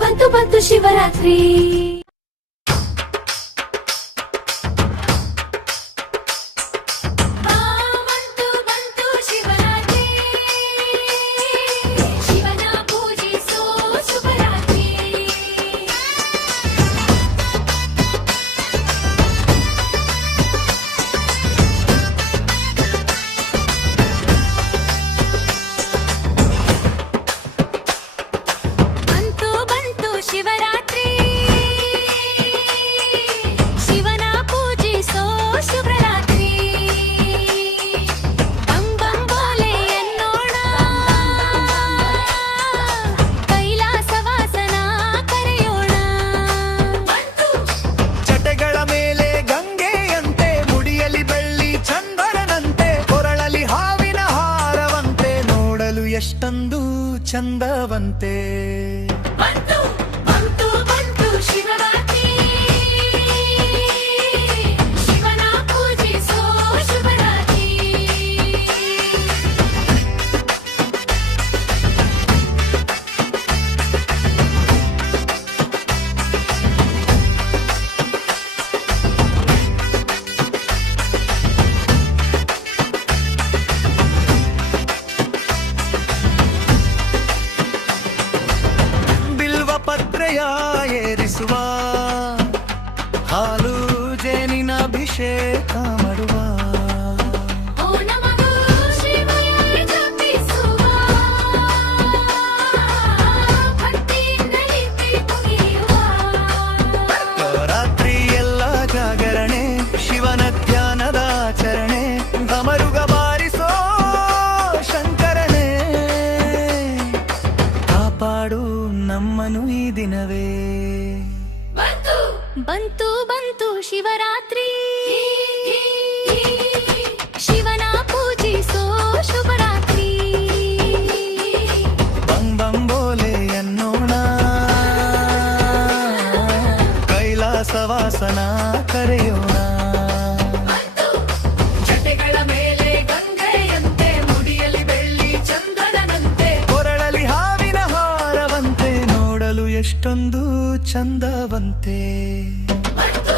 ಬಂತು ಬಂತು ಶಿವರಾತ್ರಿ. ಎಷ್ಟೊಂದು ಚಂದವಂತೆ ಬಂತು ಬಂತು ಬಂತು ಶಿವರಾತ್ರಿ. ಶಿವನ ಪೂಜಿಸೋ ಶುಭರಾತ್ರಿ. ಪತ್ರೆಯ ಏರಿಸುವ ಹಾಲು ಜೇನಿನ ಅಭಿಷೇಕ ಮಾಡುವ ರಾತ್ರಿ ಎಲ್ಲ ಜಾಗರಣೆ ಶಿವನ ಧ್ಯಾನದ ಆಚರಣೆ ಧಮರುಗ ಬಾರಿಸೋ ಶಂಕರನೇ ಕಾಪಾಡು ನಮ್ಮನು ಈ ದಿನವೇ. ಬಂತು ಬಂತು ಬಂತು ಶಿವರಾತ್ರಿ. ಶಿವನ ಪೂಜಿಸೋ ಶುಭರಾತ್ರಿ. ಬಂಬೋಲೆ ಅನ್ನೋಣ ಕೈಲಾಸವಾಸನ ಕರೆಯೋಣ. ಜಟೆಗಳ ಮೇಲೆ ಗಂಗೆಯಂತೆ ಮುಡಿಯಲಿ ಬೆಳ್ಳಿ ಚಂದನಂತೆ ಕೊರಳಲಿ ಹಾವಿನ ಹಾರವಂತೆ ನೋಡಲು ಎಷ್ಟೊಂದು ಚಂದವಂತೆ. ಬಂತು